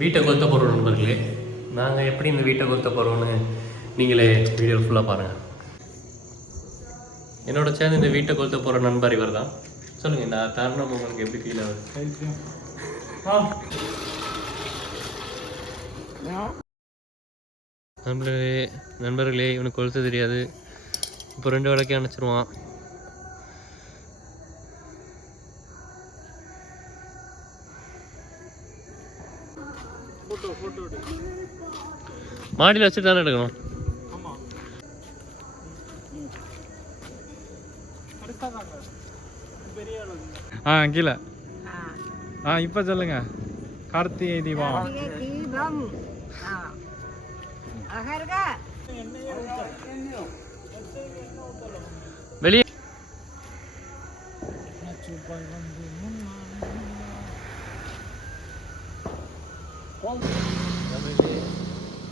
வீட்டை கொத்த போகிறோம் நண்பர்களே. நாங்கள் எப்படி இந்த வீட்டை கொத்த போகிறோன்னு நீங்களே வீடியோ ஃபுல்லாக பாருங்கள். என்னோட சேர்ந்து இந்த வீட்டை கொத்த போகிற நண்பர் இவர் தான். சொல்லுங்கள், இந்த தருணம் உங்களுக்கு எப்படி ஃபீல் ஆகுது? நண்பர்களே இவனுக்கு கொளுத்த தெரியாது. இப்போ 2 விளக்கே அணைச்சிருவான். மாடியில் வச்சுட்டு தானே எடுக்கணும். கீழே இப்போ சொல்லுங்க. கார்த்திகை தீபம் வெளியே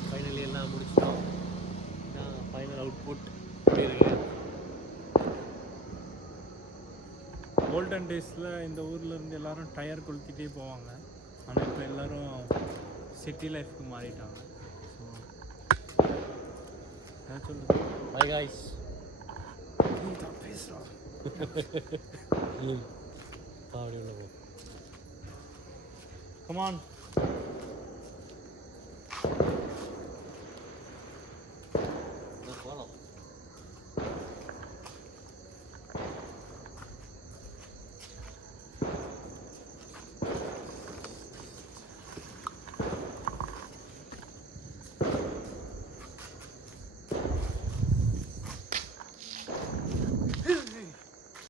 ஃபைனலி எல்லாம் முடிச்சிட்டோம். ஃபைனல் அவுட்புட் இருக்கு. ஓல்டன் டேஸில் இந்த ஊரில் இருந்து எல்லாரும் டயர் கொளுத்திட்டே போவாங்க. ஆனால் இப்போ எல்லோரும் சிட்டி லைஃப்க்கு மாறிட்டாங்க. ஸோ சொல்லுங்கள். By guys. பேசுகிறோம். அப்படி உள்ள போ. கமான்.